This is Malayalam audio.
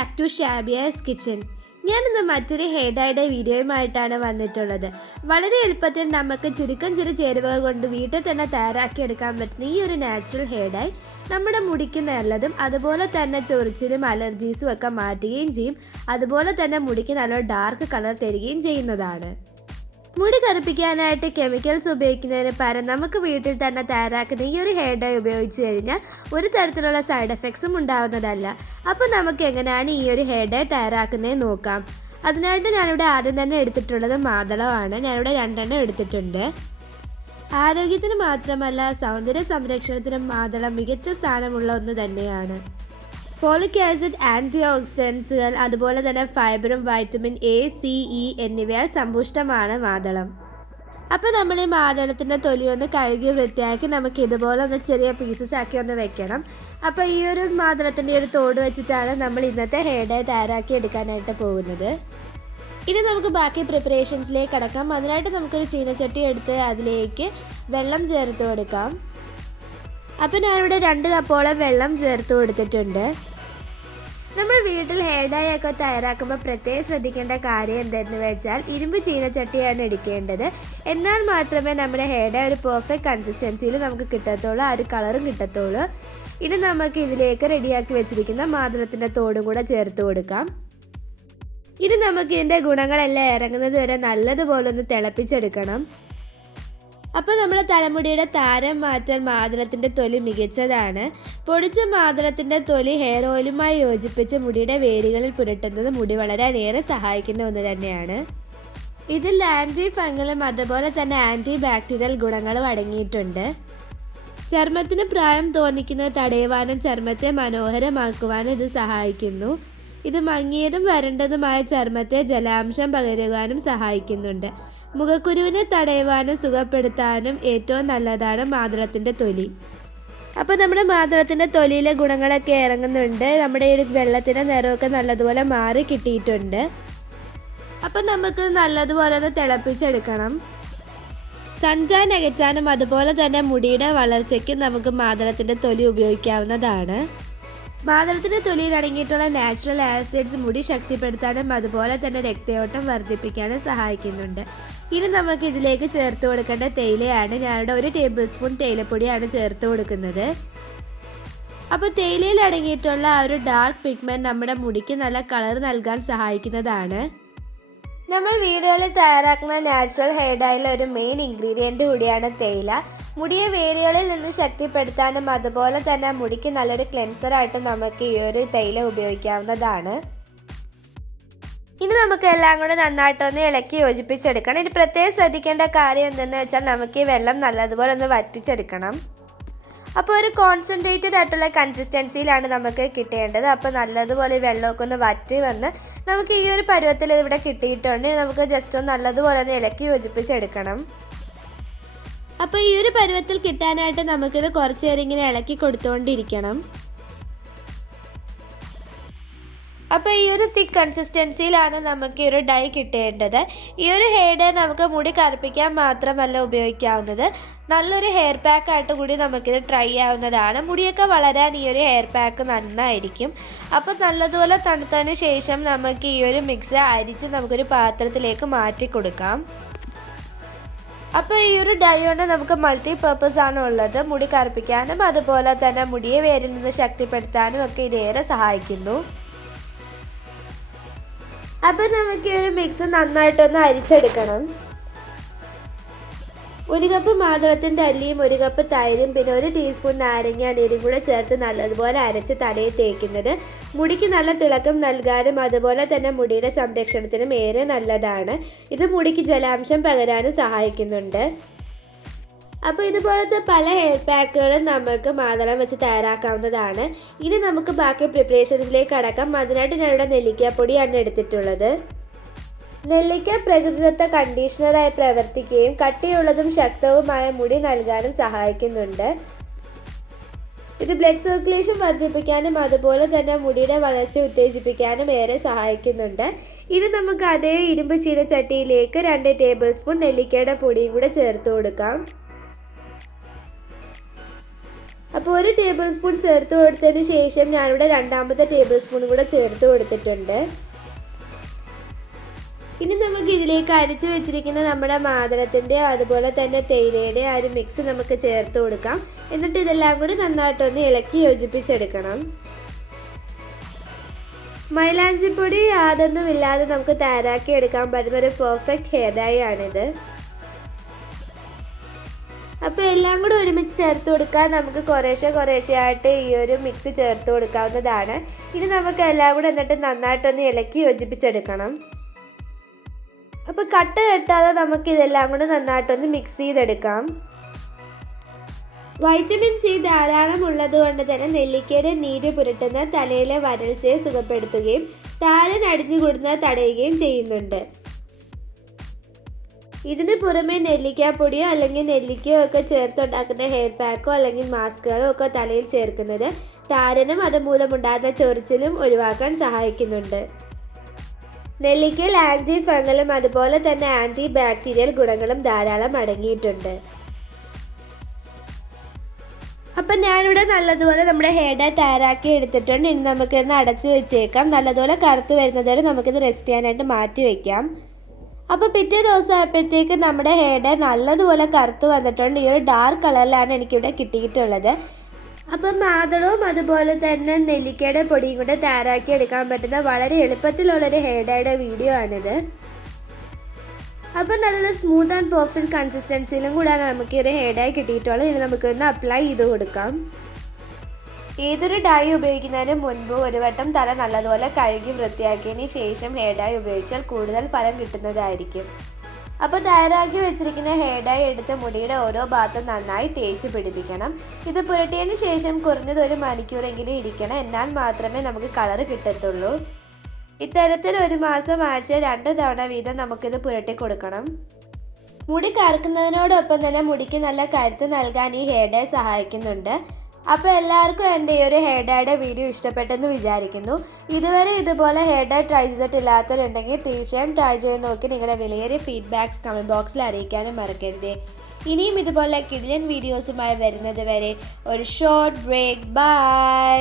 ബാക്ക് ടു ഷാബിയാസ് കിച്ചൻ ഞാനിന്ന് മറ്റൊരു ഹെയർ ഡൈയുടെ വീഡിയോയുമായിട്ടാണ് വന്നിട്ടുള്ളത്. വളരെ എളുപ്പത്തിൽ നമുക്ക് ചുരുക്കം ചെറു ചേരുവകൾ കൊണ്ട് വീട്ടിൽ തന്നെ തയ്യാറാക്കിയെടുക്കാൻ പറ്റുന്ന ഈ ഒരു നാച്ചുറൽ ഹെയർ ഡൈ നമ്മുടെ മുടിക്ക് നല്ലതും അതുപോലെ തന്നെ ചൊറിച്ചിലും അലർജീസും ഒക്കെ മാറ്റുകയും ചെയ്യും. അതുപോലെ തന്നെ മുടിക്ക് നല്ലൊരു ഡാർക്ക് കളർ തരികയും ചെയ്യുന്നതാണ്. മുടി കറുപ്പിക്കാനായിട്ട് കെമിക്കൽസ് ഉപയോഗിക്കുന്നതിന് പകരം നമുക്ക് വീട്ടിൽ തന്നെ തയ്യാറാക്കുന്ന ഈ ഒരു ഹെയർ ഡൈ ഉപയോഗിച്ച് കഴിഞ്ഞാൽ ഒരു തരത്തിലുള്ള സൈഡ് എഫക്ട്സും ഉണ്ടാവുന്നതല്ല. അപ്പോൾ നമുക്ക് എങ്ങനെയാണ് ഈ ഒരു ഹെയർ ഡൈ തയ്യാറാക്കുന്നത് നോക്കാം. അതിനായിട്ട് ഞാനിവിടെ ആദ്യം തന്നെ എടുത്തിട്ടുള്ളത് മാതളമാണ്. ഞാനിവിടെ രണ്ടെണ്ണം എടുത്തിട്ടുണ്ട്. ആരോഗ്യത്തിന് മാത്രമല്ല സൗന്ദര്യ സംരക്ഷണത്തിനും മാതളം മികച്ച സ്ഥാനമുള്ള ഒന്ന് തന്നെയാണ്. ഫോളിക് ആസിഡ് ആന്റി ഓക്സിഡൻസുകൾ അതുപോലെ തന്നെ ഫൈബറും വൈറ്റമിൻ എ സി ഇ എന്നിവയാൽ സമ്പുഷ്ടമാണ് മാതളം. അപ്പോൾ നമ്മൾ ഈ മാതളത്തിന്റെ തൊലി ഒന്ന് കഴുകി വൃത്തിയാക്കി നമുക്ക് ഇതുപോലെ ഒന്ന് ചെറിയ പീസസ് ആക്കി ഒന്ന് വെക്കണം. അപ്പോൾ ഈ ഒരു മാതളത്തിന്റെ ഒരു തോട് വെച്ചിട്ടാണ് നമ്മൾ ഇന്നത്തെ ഹെയർ ഡൈ തയ്യാറാക്കി എടുക്കാനായിട്ട് പോകുന്നത്. ഇനി നമുക്ക് ബാക്കി പ്രിപ്പറേഷൻസിലേക്ക് കടക്കാം. അതിനായിട്ട് നമുക്കൊരു ചീനച്ചട്ടി എടുത്ത് അതിലേക്ക് വെള്ളം ചേർത്ത് കൊടുക്കാം. അപ്പോൾ ഞാനിവിടെ രണ്ട് കപ്പോളം വെള്ളം ചേർത്ത് കൊടുത്തിട്ടുണ്ട്. നമ്മൾ വീട്ടിൽ ഹെയർ ഡൈ ഒക്കെ തയ്യാറാക്കുമ്പോൾ പ്രത്യേകം ശ്രദ്ധിക്കേണ്ട കാര്യം എന്തെന്ന് വെച്ചാൽ ഇരുമ്പ് ചീനച്ചട്ടിയാണ് എടുക്കേണ്ടത്. എന്നാൽ മാത്രമേ നമ്മുടെ ഹെയർ ഡൈ ഒരു പെർഫെക്റ്റ് കൺസിസ്റ്റൻസിയിൽ നമുക്ക് കിട്ടത്തുള്ളൂ ആ ഒരു കളറും കിട്ടത്തുള്ളൂ. ഇനി നമുക്ക് ഇതിലേക്ക് റെഡിയാക്കി വെച്ചിരിക്കുന്ന മാതളത്തിന്റെ തോടും കൂടെ ചേർത്ത് കൊടുക്കാം. ഇനി നമുക്ക് ഇതിന്റെ ഗുണങ്ങളെല്ലാം ഇറങ്ങുന്നത് വരെ നല്ലതുപോലെ ഒന്ന് തിളപ്പിച്ചെടുക്കണം. അപ്പോൾ നമ്മുടെ തലമുടിയുടെ താരം മാറ്റാൻ മാതളത്തിന്റെ തൊലി മികച്ചതാണ്. പൊടിച്ച മാതളത്തിന്റെ തൊലി ഹെയർ ഓയിലുമായി യോജിപ്പിച്ച് മുടിയുടെ വേരുകളിൽ പുരട്ടുന്നത് മുടി വളരാൻ ഏറെ സഹായിക്കുന്ന ഒന്ന് തന്നെയാണ്. ഇതിൽ ആന്റി ഫംഗലും അതുപോലെ തന്നെ ആന്റി ബാക്ടീരിയൽ ഗുണങ്ങളും അടങ്ങിയിട്ടുണ്ട്. ചർമ്മത്തിന് പ്രായം തോന്നിക്കുന്നത് തടയുവാനും ചർമ്മത്തെ മനോഹരമാക്കുവാനും ഇത് സഹായിക്കുന്നു. ഇത് മങ്ങിയതും വരണ്ടതുമായ ചർമ്മത്തെ ജലാംശം പകരുവാനും സഹായിക്കുന്നുണ്ട്. മുഖക്കുരുവിനെ തടയുവാനും സുഖപ്പെടുത്താനും ഏറ്റവും നല്ലതാണ് മാതളത്തിന്റെ തൊലി. അപ്പോൾ നമ്മുടെ മാതളത്തിന്റെ തൊലിയിലെ ഗുണങ്ങളൊക്കെ ഇറങ്ങുന്നുണ്ട്. നമ്മുടെ ഈ വെള്ളത്തിന്റെ നിറമൊക്കെ നല്ലതുപോലെ മാറി കിട്ടിയിട്ടുണ്ട്. അപ്പം നമുക്ക് നല്ലതുപോലെ ഒന്ന് തിളപ്പിച്ചെടുക്കണം. സൺടാൻ അകറ്റാനും അതുപോലെ തന്നെ മുടിയുടെ വളർച്ചയ്ക്കും നമുക്ക് മാതളത്തിന്റെ തൊലി ഉപയോഗിക്കാവുന്നതാണ്. മാതളത്തിന്റെ തൊലിയിൽ അടങ്ങിയിട്ടുള്ള നാച്ചുറൽ ആസിഡ്സ് മുടി ശക്തിപ്പെടുത്താനും അതുപോലെ തന്നെ രക്തയോട്ടം വർദ്ധിപ്പിക്കാനും സഹായിക്കുന്നുണ്ട്. ഇനി നമുക്ക് ഇതിലേക്ക് ചേർത്ത് കൊടുക്കേണ്ട തേയിലയാണ് ഞാനിവിടെ ഒരു ടേബിൾ സ്പൂൺ തേയിലപ്പൊടിയാണ് ചേർത്ത് കൊടുക്കുന്നത്. അപ്പോൾ തേയിലയിൽ അടങ്ങിയിട്ടുള്ള ആ ഒരു ഡാർക്ക് പിഗ്മെന്റ് നമ്മുടെ മുടിക്ക് നല്ല കളർ നൽകാൻ സഹായിക്കുന്നതാണ്. നമ്മൾ വീടുകളിൽ തയ്യാറാക്കുന്ന നാച്ചുറൽ ഹെയർ ഡൈയിലെ ഒരു മെയിൻ ഇൻഗ്രീഡിയന്റ് കൂടിയാണ് തേയില. മുടിയെ വേരുകളിൽ നിന്ന് ശക്തിപ്പെടുത്താനും അതുപോലെ തന്നെ മുടിക്ക് നല്ലൊരു ക്ലെൻസറായിട്ടും നമുക്ക് ഈ ഒരു തേയില ഉപയോഗിക്കാവുന്നതാണ്. ഇനി നമുക്ക് എല്ലാം കൂടെ നന്നായിട്ടൊന്ന് ഇളക്കി യോജിപ്പിച്ചെടുക്കണം. ഇനി പ്രത്യേകം ശ്രദ്ധിക്കേണ്ട കാര്യം എന്തെന്ന് വെച്ചാൽ നമുക്ക് ഈ വെള്ളം നല്ലതുപോലെ ഒന്ന് വറ്റിച്ചെടുക്കണം. അപ്പോൾ ഒരു കോൺസെൻട്രേറ്റഡ് ആയിട്ടുള്ള കൺസിസ്റ്റൻസിയിലാണ് നമുക്ക് കിട്ടേണ്ടത്. അപ്പോൾ നല്ലതുപോലെ വെള്ളമൊക്കെ ഒന്ന് വറ്റി വന്ന് നമുക്ക് ഈ ഒരു പരുവത്തിൽ ഇവിടെ കിട്ടിയിട്ടുണ്ട്. നമുക്ക് ജസ്റ്റ് ഒന്ന് നല്ലതുപോലെ ഒന്ന് ഇളക്കി യോജിപ്പിച്ചെടുക്കണം. അപ്പോൾ ഈ ഒരു പരുവത്തിൽ കിട്ടാനായിട്ട് നമുക്കിത് കുറച്ച് നേരം ഇങ്ങനെ ഇളക്കി കൊടുത്തുകൊണ്ടിരിക്കണം അപ്പോൾ ഈ ഒരു തിക്ക് കൺസിസ്റ്റൻസിയിലാണ് നമുക്ക് ഈ ഒരു ഡൈ കിട്ടേണ്ടത്. ഈ ഒരു ഹെയർ ഡൈ നമുക്ക് മുടി കറുപ്പിക്കാൻ മാത്രമല്ല ഉപയോഗിക്കാവുന്നത്. നല്ലൊരു ഹെയർ പാക്ക് ആയിട്ട് കൂടി നമുക്കിത് ട്രൈ ആവുന്നതാണ് മുടിയൊക്കെ വളരാൻ ഈ ഒരു ഹെയർ പാക്ക് നന്നായിരിക്കും. അപ്പോൾ നല്ലതുപോലെ തണുത്തതിന് ശേഷം നമുക്ക് ഈ ഒരു മിക്സ് അരിച്ച് നമുക്കൊരു പാത്രത്തിലേക്ക് മാറ്റി കൊടുക്കാം. അപ്പോൾ ഈ ഒരു ഡൈ കൊണ്ട് നമുക്ക് മൾട്ടി പർപ്പസ് ആണ് ഉള്ളത്. മുടി കറുപ്പിക്കാനും അതുപോലെ തന്നെ മുടിയെ വേരിൽ നിന്ന് ശക്തിപ്പെടുത്താനും ഒക്കെ ഇതേറെ സഹായിക്കുന്നു. അപ്പം നമുക്ക് ഒരു മിക്സ് നന്നായിട്ടൊന്ന് അരിച്ചെടുക്കണം. ഒരു കപ്പ് മാതളത്തിന്റെ അല്ലിയും ഒരു കപ്പ് തൈരും പിന്നെ ഒരു ടീസ്പൂൺ നാരങ്ങ നീരും കൂടെ ചേർത്ത് നല്ലതുപോലെ അരച്ച് തലയിൽ തേക്കുന്നത്. മുടിക്ക് നല്ല തിളക്കം നൽകാനും അതുപോലെ തന്നെ മുടിയുടെ സംരക്ഷണത്തിനും ഏറെ നല്ലതാണ്. ഇത് മുടിക്ക് ജലാംശം പകരാനും സഹായിക്കുന്നുണ്ട്. അപ്പോൾ ഇതുപോലത്തെ പല ഹെയർ പാക്കുകളും നമുക്ക് മാതളം വെച്ച് തയ്യാറാക്കാവുന്നതാണ്. ഇനി നമുക്ക് ബാക്കി പ്രിപ്പറേഷൻസിലേക്ക് കടക്കാം. അതിനായിട്ട് ഞാനിവിടെ നെല്ലിക്കാപ്പൊടിയാണ് എടുത്തിട്ടുള്ളത്. നെല്ലിക്ക പ്രകൃതിദത്ത കണ്ടീഷണറായി പ്രവർത്തിക്കുകയും കട്ടിയുള്ളതും ശക്തവുമായ മുടി നൽകാനും സഹായിക്കുന്നുണ്ട്. ഇത് ബ്ലഡ് സർക്കുലേഷൻ വർദ്ധിപ്പിക്കാനും അതുപോലെ തന്നെ മുടിയുടെ വളർച്ച ഉത്തേജിപ്പിക്കാനും ഏറെ സഹായിക്കുന്നുണ്ട്. ഇനി നമുക്ക് അതേ ഇരുമ്പ് ചീനച്ചട്ടിയിലേക്ക് രണ്ട് ടേബിൾ സ്പൂൺ നെല്ലിക്കയുടെ പൊടിയും കൂടെ ചേർത്ത് കൊടുക്കാം. അപ്പോൾ ഒരു ടേബിൾ സ്പൂൺ ചേർത്ത് കൊടുത്തതിന് ശേഷം ഞാനിവിടെ രണ്ടാമത്തെ ടേബിൾ സ്പൂൺ കൂടെ ചേർത്ത് കൊടുത്തിട്ടുണ്ട്. ഇനി നമുക്ക് ഇതിലേക്ക് അരിച്ചു വെച്ചിരിക്കുന്ന നമ്മുടെ മാതളത്തിന്റെ അതുപോലെ തന്നെ തേയിലയുടെ ആ ഒരു മിക്സ് നമുക്ക് ചേർത്ത് കൊടുക്കാം. എന്നിട്ട് ഇതെല്ലാം കൂടി നന്നായിട്ടൊന്ന് ഇളക്കി യോജിപ്പിച്ചെടുക്കണം. മൈലാഞ്ചിപ്പൊടി യാതൊന്നും ഇല്ലാതെ നമുക്ക് തയ്യാറാക്കി എടുക്കാൻ പറ്റുന്ന ഒരു പെർഫെക്റ്റ് ഹെയർ ഡൈ ആണിത്. അപ്പോൾ എല്ലാം കൂടി ഒരുമിച്ച് ചേർത്ത് കൊടുക്കാൻ നമുക്ക് കുറേശ്ശെ കുറേശ്ശെ ആയിട്ട് ഈ ഒരു മിക്സ് ചേർത്ത് കൊടുക്കാവുന്നതാണ്. ഇനി നമുക്ക് എല്ലാം കൂടി എന്നിട്ട് നന്നായിട്ടൊന്ന് ഇളക്കി യോജിപ്പിച്ചെടുക്കണം. അപ്പോൾ കട്ട കെട്ടാതെ നമുക്ക് ഇതെല്ലാം കൂടി നന്നായിട്ടൊന്ന് മിക്സ് ചെയ്തെടുക്കാം. വൈറ്റമിൻ സി ധാരാളം ഉള്ളത് കൊണ്ട് തന്നെ നെല്ലിക്കയുടെ നീര് പുരട്ടുന്ന തലയിലെ വരൾച്ചയെ സുഖപ്പെടുത്തുകയും താരൻ അടിഞ്ഞുകൂടുന്നത് തടയുകയും ചെയ്യുന്നുണ്ട്. ഇതിന് പുറമെ നെല്ലിക്കാപ്പൊടിയോ അല്ലെങ്കിൽ നെല്ലിക്കയോ ഒക്കെ ചേർത്തുണ്ടാക്കുന്ന ഹെയർ പാക്കോ അല്ലെങ്കിൽ മാസ്കുകളോ ഒക്കെ തലയിൽ ചേർക്കുന്നത് താരനും അതുമൂലമുണ്ടാകുന്ന ചൊറിച്ചിലും ഒഴിവാക്കാൻ സഹായിക്കുന്നുണ്ട്. നെല്ലിക്കയിൽ ആന്റി ഫംഗലും അതുപോലെ തന്നെ ആന്റി ബാക്ടീരിയൽ ഗുണങ്ങളും ധാരാളം അടങ്ങിയിട്ടുണ്ട്. അപ്പം ഞാനിവിടെ നല്ലതുപോലെ നമ്മുടെ ഹെയർ ഡൈ തയ്യാറാക്കി എടുത്തിട്ടുണ്ട്. ഇനി നമുക്കിന്ന് അടച്ചു വെച്ചേക്കാം. നല്ലതുപോലെ കറുത്ത് വരുന്നതുവരെ നമുക്കിത് റെസ്റ്റ് ചെയ്യാനായിട്ട് മാറ്റി വയ്ക്കാം അപ്പോൾ പിറ്റേ ദിവസം ആയപ്പോഴത്തേക്ക് നമ്മുടെ ഹെയർ നല്ലതുപോലെ കറുത്ത് വന്നിട്ടുണ്ട്. ഈ ഒരു ഡാർക്ക് കളറിലാണ് എനിക്കിവിടെ കിട്ടിയിട്ടുള്ളത്. അപ്പം മാതളവും അതുപോലെ തന്നെ നെല്ലിക്കയുടെ പൊടിയും കൂടെ തയ്യാറാക്കി എടുക്കാൻ പറ്റുന്ന വളരെ എളുപ്പത്തിലുള്ളൊരു ഹെയർ ഡൈയുടെ വീഡിയോ ആണിത്. അപ്പം നല്ല സ്മൂത്ത് ആൻഡ് പെർഫെക്റ്റ് കൺസിസ്റ്റൻസിയിലും കൂടാണ് നമുക്ക് ഈ ഒരു ഹെയർ ഡൈ കിട്ടിയിട്ടുള്ളത്. ഇനി നമുക്കൊന്ന് അപ്ലൈ ചെയ്ത് കൊടുക്കാം. ഏതൊരു ഡൈ ഉപയോഗിക്കുന്നതിന് മുൻപ് ഒരു വട്ടം തല നല്ലതുപോലെ കഴുകി വൃത്തിയാക്കിയതിന് ശേഷം ഹെയർ ഡൈ ഉപയോഗിച്ചാൽ കൂടുതൽ ഫലം കിട്ടുന്നതായിരിക്കും. അപ്പോൾ തയ്യാറാക്കി വെച്ചിരിക്കുന്ന ഹെയർ ഡൈ എടുത്ത് മുടിയുടെ ഓരോ ഭാഗത്തും നന്നായി തേച്ച് പിടിപ്പിക്കണം. ഇത് പുരട്ടിയതിന് ശേഷം കുറഞ്ഞത് ഒരു മണിക്കൂറെങ്കിലും ഇരിക്കണം. എന്നാൽ മാത്രമേ നമുക്ക് കളർ കിട്ടത്തുള്ളൂ. ഇത്തരത്തിൽ ഒരു മാസം ആഴ്ച രണ്ട് തവണ വീതം നമുക്കിത് പുരട്ടി കൊടുക്കണം. മുടി കറക്കുന്നതിനോടൊപ്പം തന്നെ മുടിക്ക് നല്ല കരുത്ത് നൽകാൻ ഈ ഹെയർ ഡൈ സഹായിക്കുന്നുണ്ട്. അപ്പോൾ എല്ലാവർക്കും എന്റെ ഈ ഒരു ഹെയർ ഡൈയുടെ വീഡിയോ ഇഷ്ടപ്പെട്ടെന്ന് വിചാരിക്കുന്നു. ഇതുവരെ ഇതുപോലെ ഹെയർ ഡൈ ട്രൈ ചെയ്തിട്ടില്ലാത്തവരുണ്ടെങ്കിൽ തീർച്ചയായും ട്രൈ ചെയ്ത് നോക്കി നിങ്ങളുടെ വിലയേറിയ ഫീഡ്ബാക്ക്സ് കമന്റ് ബോക്സിൽ അറിയിക്കാനും മറക്കരുത്. ഇനിയും ഇതുപോലെ കിഡിലൻ വീഡിയോസുമായി വരുന്നത് വരെ ഒരു ഷോർട്ട് ബ്രേക്ക് ബൈ